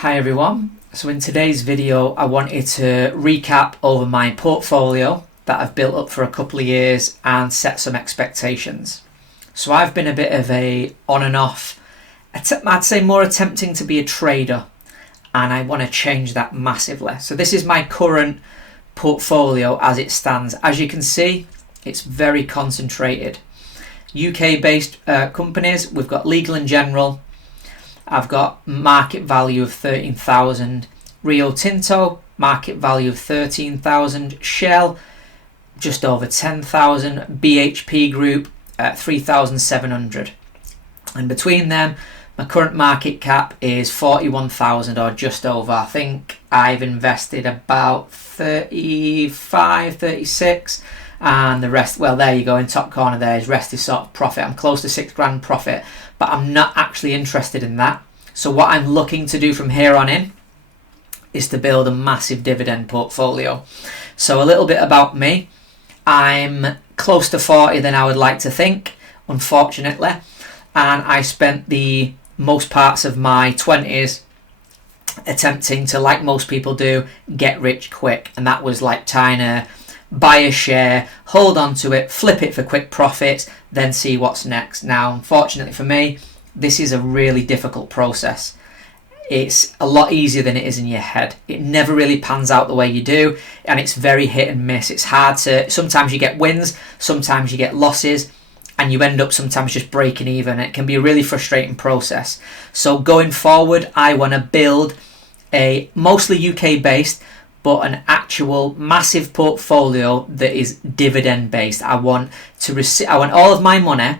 Hi everyone, so in today's video I wanted to recap over my portfolio that I've built up for a couple of years and set some expectations. So I've been a bit of a on and off, I'd say more attempting to be a trader, and I want to change that massively. So this is my current portfolio as it stands. As you can see, it's very concentrated. UK based companies, we've got Legal & General. I've got market value of 13,000. Rio Tinto, market value of 13,000. Shell, just over 10,000. BHP Group, 3,700. And between them, my current market cap is 41,000 or just over. I think I've invested about 35, 36. And the rest, well, there you go, in top corner there is rest is sort of profit. I'm close to £6,000 profit, but I'm not actually interested in that. So what I'm looking to do from here on in is to build a massive dividend portfolio. So a little bit about me. I'm close to 40 than I would like to think, unfortunately. And I spent the most parts of my 20s attempting to, like most people do, get rich quick. And that was like trying to buy a share, hold on to it, flip it for quick profits, then see what's next. Now, unfortunately for me, this is a really difficult process. It's a lot easier than it is in your head. It never really pans out the way you do, and it's very hit and miss. It's hard to, sometimes you get wins, sometimes you get losses, and you end up sometimes just breaking even. It can be a really frustrating process. So going forward, I want to build a mostly UK based, but an actual massive portfolio that is dividend based. I want all of my money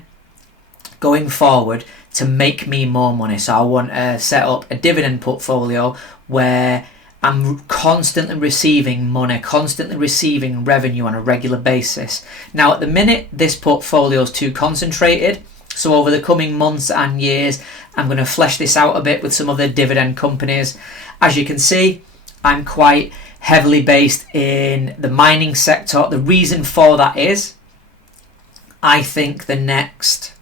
going forward to make me more money. So I want to set up a dividend portfolio where I'm constantly receiving money, constantly receiving revenue on a regular basis. Now at the minute, this portfolio is too concentrated. So over the coming months and years, I'm going to flesh this out a bit with some of the dividend companies. As you can see, I'm quite heavily based in the mining sector. The reason for that is I think the next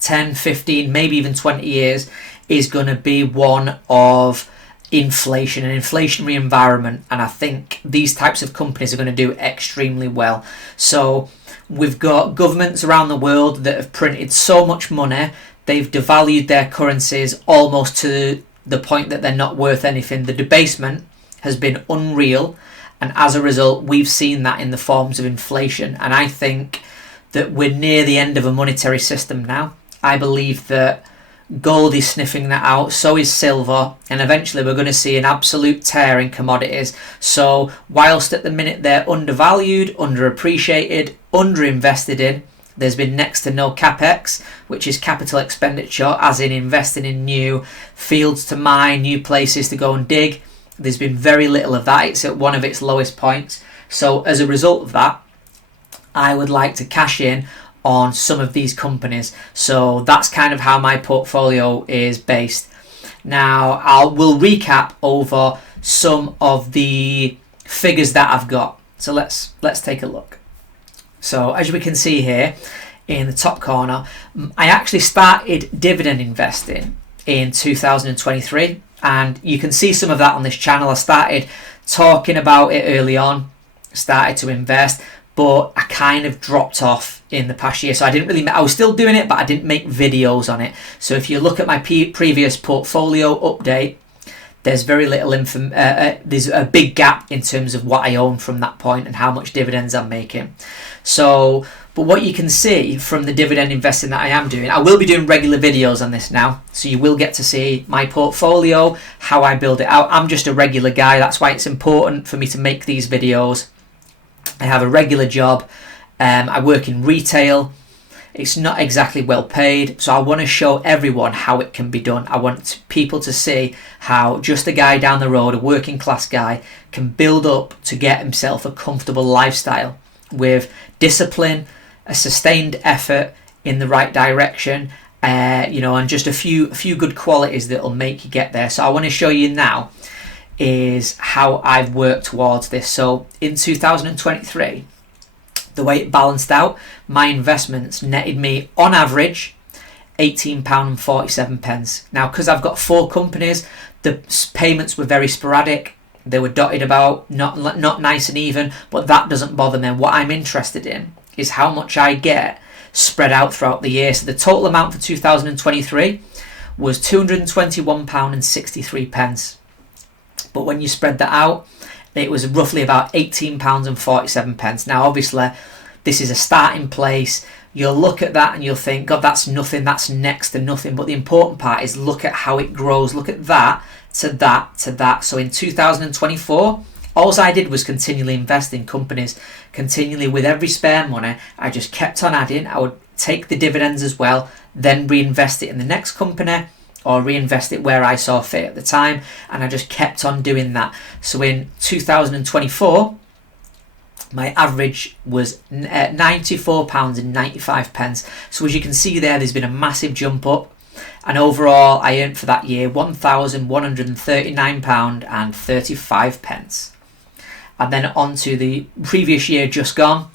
10, 15, maybe even 20 years is going to be one of inflation, an inflationary environment, and I think these types of companies are going to do extremely well. So we've got governments around the world that have printed so much money, they've devalued their currencies almost to the point that they're not worth anything. The debasement has been unreal, and as a result we've seen that in the forms of inflation, and I think that we're near the end of a monetary system now. I believe that gold is sniffing that out, so is silver, and eventually we're going to see an absolute tear in commodities. So whilst at the minute they're undervalued, underappreciated, underinvested in, there's been next to no capex, which is capital expenditure, as in investing in new fields to mine, new places to go and dig. There's been very little of that. It's at one of its lowest points. So as a result of that, I would like to cash in on some of these companies. So that's kind of how my portfolio is based. Now we'll recap over some of the figures that I've got. So let's take a look. So as we can see here in the top corner, I actually started dividend investing in 2023, and you can see some of that on this channel. I started talking about it early on, started to invest, but I kind of dropped off in the past year. So I was still doing it, but I didn't make videos on it. So if you look at my previous portfolio update, there's very little there's a big gap in terms of what I own from that point and how much dividends I'm making. So, but what you can see from the dividend investing that I am doing, I will be doing regular videos on this now. So you will get to see my portfolio, how I build it out. I'm just a regular guy. That's why it's important for me to make these videos. I have a regular job. I work in retail. It's not exactly well paid, so I want to show everyone how it can be done. I want people to see how just a guy down the road, a working class guy, can build up to get himself a comfortable lifestyle with discipline, a sustained effort in the right direction, and just a few good qualities that will make you get there. So I want to show you now is how I've worked towards this. So in 2023, the way it balanced out, my investments netted me on average £18.47. Now, because I've got 4 companies, the payments were very sporadic. They were dotted about, not nice and even, but that doesn't bother me. What I'm interested in is how much I get spread out throughout the year. So the total amount for 2023 was £221.63. But when you spread that out, it was roughly about £18.47. Now, obviously, this is a starting place. You'll look at that and you'll think, God, that's nothing, that's next to nothing. But the important part is look at how it grows. Look at that to that to that. So in 2024, all I did was continually invest in companies, continually with every spare money. I just kept on adding. I would take the dividends as well, then reinvest it in the next company or reinvest it where I saw fit at the time. And I just kept on doing that. So in 2024, my average was £94.95. So as you can see there's been a massive jump up. And overall, I earned for that year £1,139.35. And then on to the previous year just gone,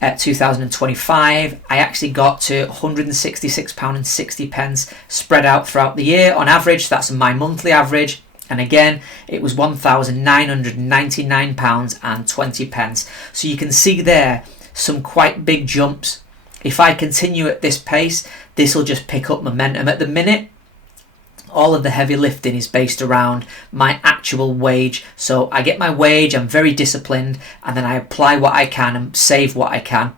2025, I actually got to £166.60 spread out throughout the year on average. That's my monthly average. And again, it was £1,999.20. So you can see there some quite big jumps. If I continue at this pace, this will just pick up momentum. At the minute, all of the heavy lifting is based around my actual wage. So I get my wage, I'm very disciplined, and then I apply what I can and save what I can.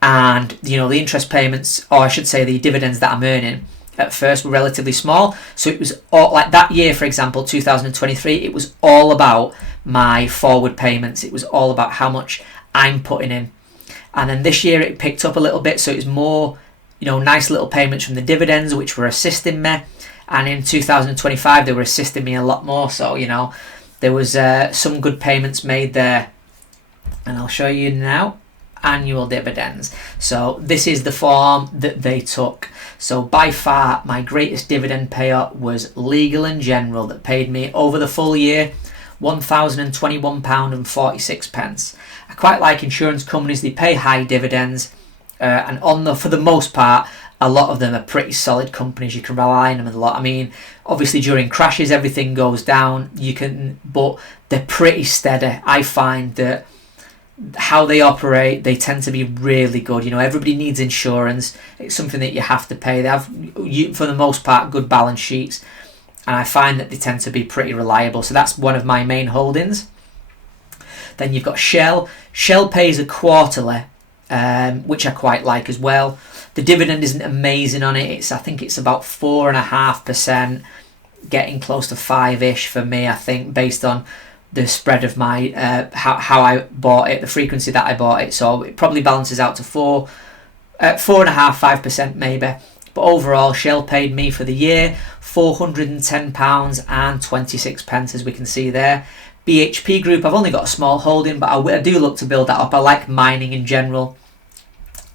And, the interest payments, or I should say the dividends that I'm earning, at first were relatively small. So it was all like that year, for example, 2023, it was all about my forward payments. It was all about how much I'm putting in. And then this year it picked up a little bit. So it was more, nice little payments from the dividends, which were assisting me. And in 2025, they were assisting me a lot more. So, there was some good payments made there. And I'll show you now. Annual dividends. So this is the form that they took. So by far my greatest dividend payout was Legal and General, that paid me over the full year £1,021.46. I quite like insurance companies. They pay high dividends, and for the most part, a lot of them are pretty solid companies. You can rely on them a lot. I mean, obviously during crashes everything goes down. But they're pretty steady. I find that how they operate, they tend to be really good. Everybody needs insurance. It's something that you have to pay. They have, for the most part, good balance sheets, and I find that they tend to be pretty reliable. So that's one of my main holdings. Then you've got Shell. Shell pays a quarterly, which I quite like as well. The dividend isn't amazing on it. I think it's about 4.5%, getting close to 5-ish for me, I think, based on the spread of my how I bought it, the frequency that I bought it. So it probably balances out to 4.5% maybe. But overall, Shell paid me for the year £410.26, as we can see there. BHP Group, I've only got a small holding, but I do look to build that up. I like mining in general,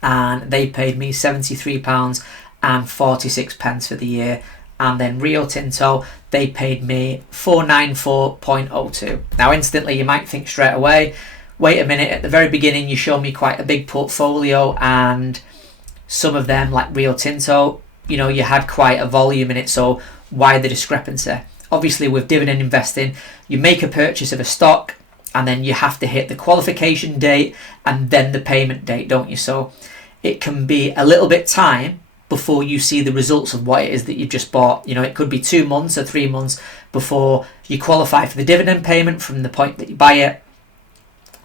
and they paid me £73.46 for the year. And then Rio Tinto, they paid me £494.02. Now instantly you might think straight away, wait a minute, at the very beginning you showed me quite a big portfolio, and some of them, like Rio Tinto, you had quite a volume in it, so why the discrepancy? Obviously with dividend investing, you make a purchase of a stock and then you have to hit the qualification date and then the payment date, don't you? So it can be a little bit time before you see the results of what it is that you've just bought. It could be 2 months or 3 months before you qualify for the dividend payment from the point that you buy it.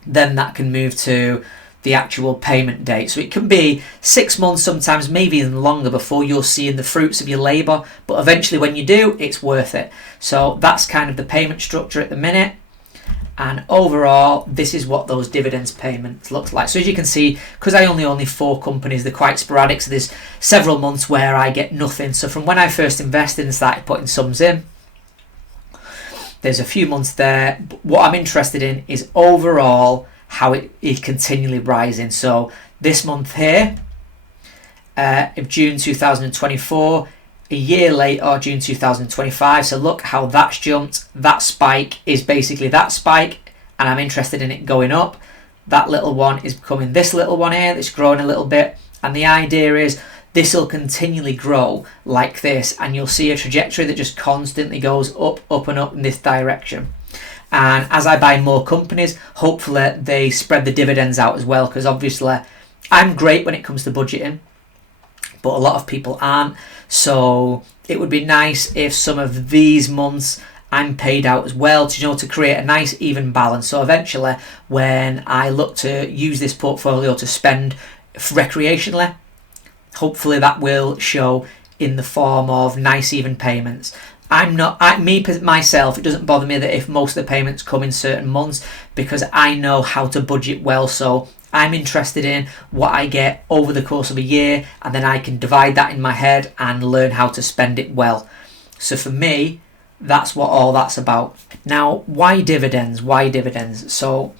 Then that can move to the actual payment date. So it can be 6 months, sometimes maybe even longer, before you're seeing the fruits of your labour. But eventually when you do, it's worth it. So that's kind of the payment structure at the minute. And overall, this is what those dividends payments look like. So as you can see, because I only 4 companies, they're quite sporadic. So there's several months where I get nothing. So from when I first invested and started putting sums in, there's a few months there. But what I'm interested in is overall how it is continually rising. So this month here, of June 2024, a year later, June 2025. So look how that's jumped. That spike is basically that spike, and I'm interested in it going up. That little one is becoming this little one here that's growing a little bit. And the idea is this will continually grow like this, and you'll see a trajectory that just constantly goes up, up and up in this direction. And as I buy more companies, hopefully they spread the dividends out as well, because obviously I'm great when it comes to budgeting, but a lot of people aren't. So it would be nice if some of these months I'm paid out as well, to create a nice even balance. So eventually, when I look to use this portfolio to spend recreationally, hopefully that will show in the form of nice even payments. Myself, it doesn't bother me that if most of the payments come in certain months, because I know how to budget well. So I'm interested in what I get over the course of a year, and then I can divide that in my head and learn how to spend it well. So for me, that's what all that's about. Now, why dividends? Why dividends? So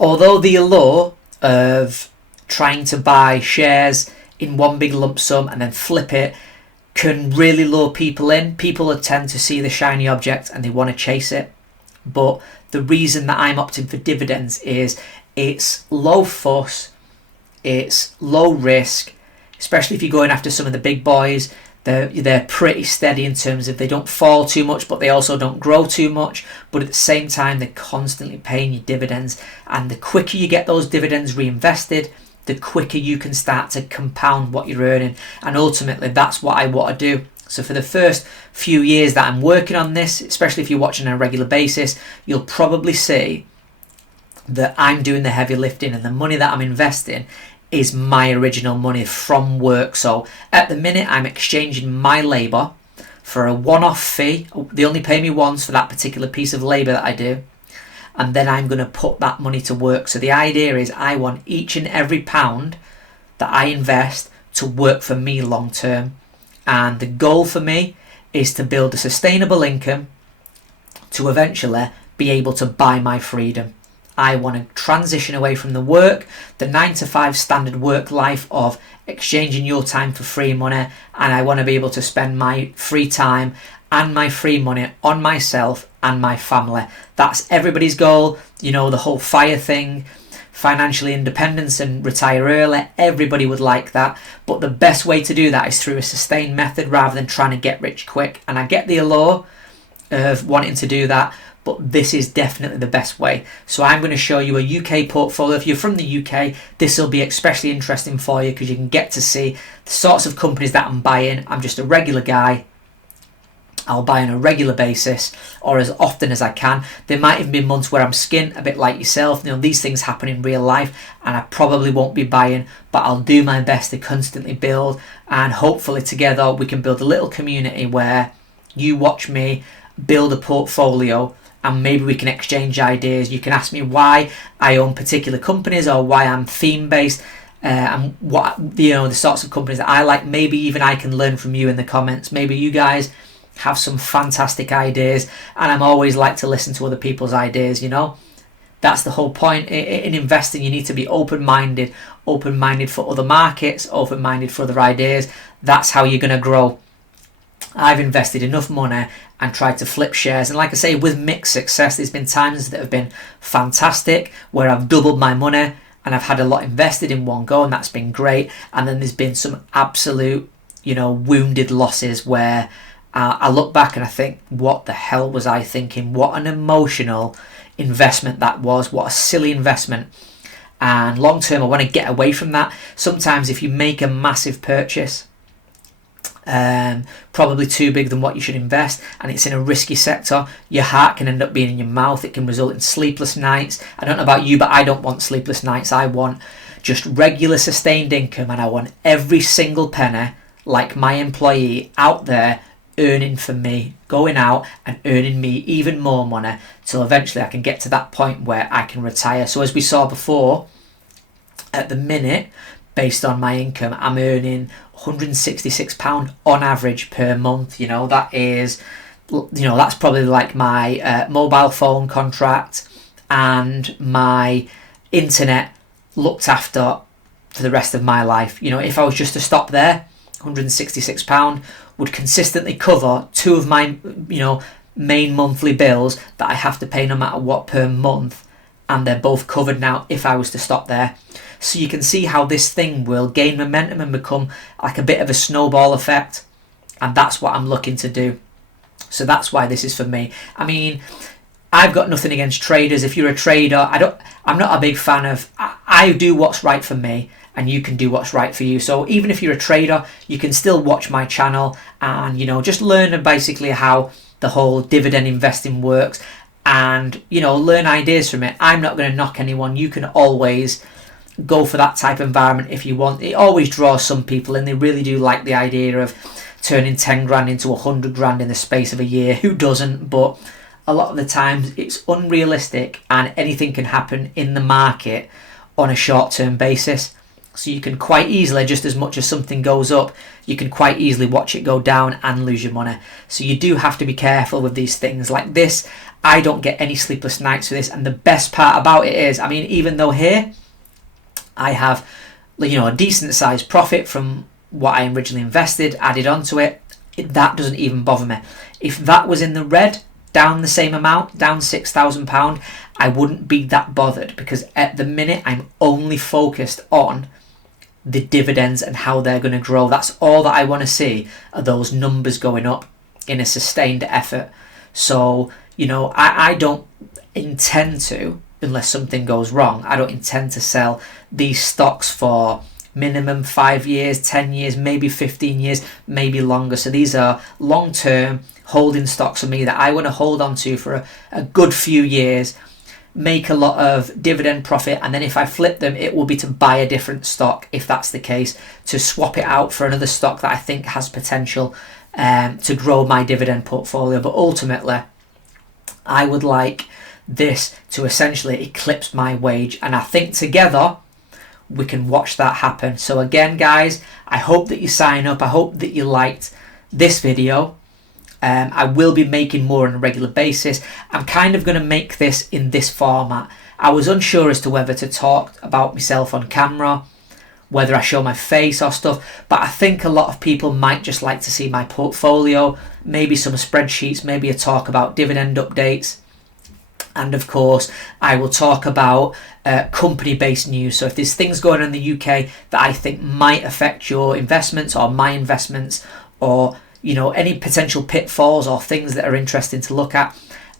although the allure of trying to buy shares in one big lump sum and then flip it can really lure people in, people tend to see the shiny object and they want to chase it. But the reason that I'm opting for dividends is it's low fuss, it's low risk, especially if you're going after some of the big boys. They're pretty steady in terms of they don't fall too much, but they also don't grow too much. But at the same time, they're constantly paying you dividends. And the quicker you get those dividends reinvested, the quicker you can start to compound what you're earning. And ultimately, that's what I want to do. So for the first few years that I'm working on this, especially if you're watching on a regular basis, you'll probably see that I'm doing the heavy lifting, and the money that I'm investing is my original money from work. So at the minute, I'm exchanging my labour for a one-off fee. They only pay me once for that particular piece of labour that I do, and then I'm going to put that money to work. So the idea is I want each and every pound that I invest to work for me long term, and the goal for me is to build a sustainable income to eventually be able to buy my freedom. I want to transition away from the 9-to-5 standard work life of exchanging your time for free money, and I want to be able to spend my free time and my free money on myself and my family. That's everybody's goal. The whole FIRE thing, financial independence and retire early, everybody would like that. But the best way to do that is through a sustained method rather than trying to get rich quick. And I get the allure of wanting to do that, but this is definitely the best way. So I'm going to show you a UK portfolio. If you're from the UK, this will be especially interesting for you because you can get to see the sorts of companies that I'm buying. I'm just a regular guy. I'll buy on a regular basis or as often as I can. There might even be months where I'm skint, a bit like yourself. These things happen in real life and I probably won't be buying, but I'll do my best to constantly build, and hopefully together we can build a little community where you watch me build a portfolio and maybe we can exchange ideas. You can ask me why I own particular companies or why I'm theme based, and what the sorts of companies that I like. Maybe even I can learn from you in the comments. Maybe you guys have some fantastic ideas, and I'm always like to listen to other people's ideas. That's the whole point in investing. You need to be open-minded for other markets, open-minded for other ideas. That's how you're going to grow. I've invested enough money and tried to flip shares, and like I say, with mixed success. There's been times that have been fantastic where I've doubled my money and I've had a lot invested in one go, and that's been great. And then there's been some absolute wounded losses where I look back and I think, what the hell was I thinking? What an emotional investment that was. What a silly investment. And long term, I want to get away from that. Sometimes if you make a massive purchase, probably too big than what you should invest, and it's in a risky sector, your heart can end up being in your mouth. It can result in sleepless nights. I don't know about you, but I don't want sleepless nights. I want just regular sustained income, and I want every single penny, like my employee out there, earning for me, going out and earning me even more money till eventually I can get to that point where I can retire. So as we saw before, at the minute, based on my income, I'm earning £166 on average per month. That is, that's probably like my mobile phone contract and my internet looked after for the rest of my life. If I was just to stop there, £166 would consistently cover two of my main monthly bills that I have to pay no matter what per month, and they're both covered now if I was to stop there. So you can see how this thing will gain momentum and become like a bit of a snowball effect, and that's what I'm looking to do. So that's why this is for me. I mean, I've got nothing against traders. If you're a trader, I'm not a big fan of, I do what's right for me, and you can do what's right for you. So even if you're a trader, you can still watch my channel and, just learn basically how the whole dividend investing works, and, learn ideas from it. I'm not going to knock anyone. You can always go for that type of environment if you want. It always draws some people, and they really do like the idea of turning 10 grand into 100 grand in the space of a year. Who doesn't? But a lot of the times it's unrealistic, and anything can happen in the market on a short-term basis. So you can quite easily, just as much as something goes up, you can quite easily watch it go down and lose your money. So you do have to be careful with these things like this. I don't get any sleepless nights for this, and the best part about it is, I mean, even though here I have, a decent sized profit from what I originally invested added onto it, that doesn't even bother me. If that was in the red, down the same amount, down £6,000, I wouldn't be that bothered, because at the minute I'm only focused on the dividends and how they're going to grow. That's all that I want to see, are those numbers going up in a sustained effort. So, I don't intend to, unless something goes wrong, I don't intend to sell these stocks for minimum 5 years, 10 years, maybe 15 years, maybe longer. So these are long-term holding stocks for me that I want to hold on to for a good few years, make a lot of dividend profit, and then if I flip them, it will be to buy a different stock, if that's the case, to swap it out for another stock that I think has potential to grow my dividend portfolio. But ultimately, I would like this to essentially eclipse my wage, and I think together we can watch that happen. So again, guys, I hope that you sign up. I hope that you liked this video. I will be making more on a regular basis. I'm kind of going to make this in this format. I was unsure as to whether to talk about myself on camera, whether I show my face or stuff, but I think a lot of people might just like to see my portfolio, maybe some spreadsheets, maybe a talk about dividend updates. And of course, I will talk about company-based news. So if there's things going on in the UK that I think might affect your investments or my investments, or any potential pitfalls or things that are interesting to look at,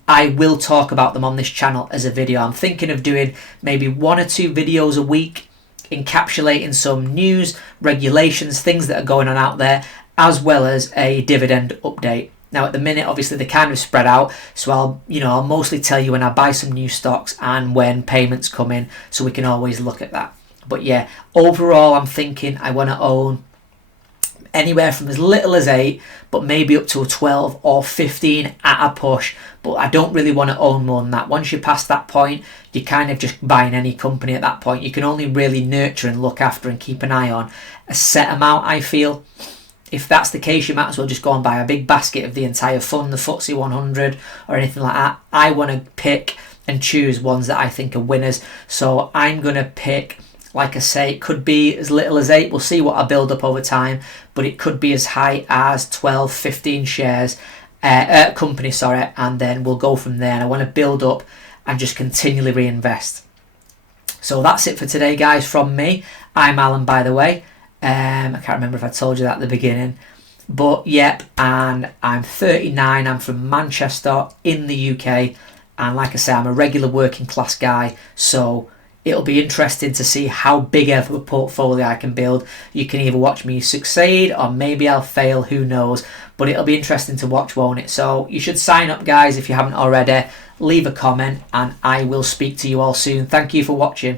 I will talk about them on this channel as a video. I'm thinking of doing maybe 1 or 2 videos a week, encapsulating some news, regulations, things that are going on out there, as well as a dividend update. Now at the minute, obviously they're kind of spread out, so I'll mostly tell you when I buy some new stocks and when payments come in, so we can always look at that. But yeah, overall I'm thinking I want to own anywhere from as little as 8, but maybe up to a 12 or 15 at a push. But I don't really want to own more than that. Once you're past that point, you're kind of just buying any company at that point. You can only really nurture and look after and keep an eye on a set amount, I feel. If that's the case, you might as well just go and buy a big basket of the entire fund, the FTSE 100 or anything like that. I want to pick and choose ones that I think are winners. So I'm going to pick, like I say, it could be as little as 8. We'll see what I build up over time. But it could be as high as 12, 15 shares, companies, and then we'll go from there. And I want to build up and just continually reinvest. So that's it for today, guys, from me. I'm Alan, by the way. I can't remember if I told you that at the beginning. But yep, and I'm 39. I'm from Manchester in the UK. And like I say, I'm a regular working class guy. So it'll be interesting to see how big of a portfolio I can build. You can either watch me succeed or maybe I'll fail, who knows. But it'll be interesting to watch, won't it? So you should sign up, guys, if you haven't already. Leave a comment and I will speak to you all soon. Thank you for watching.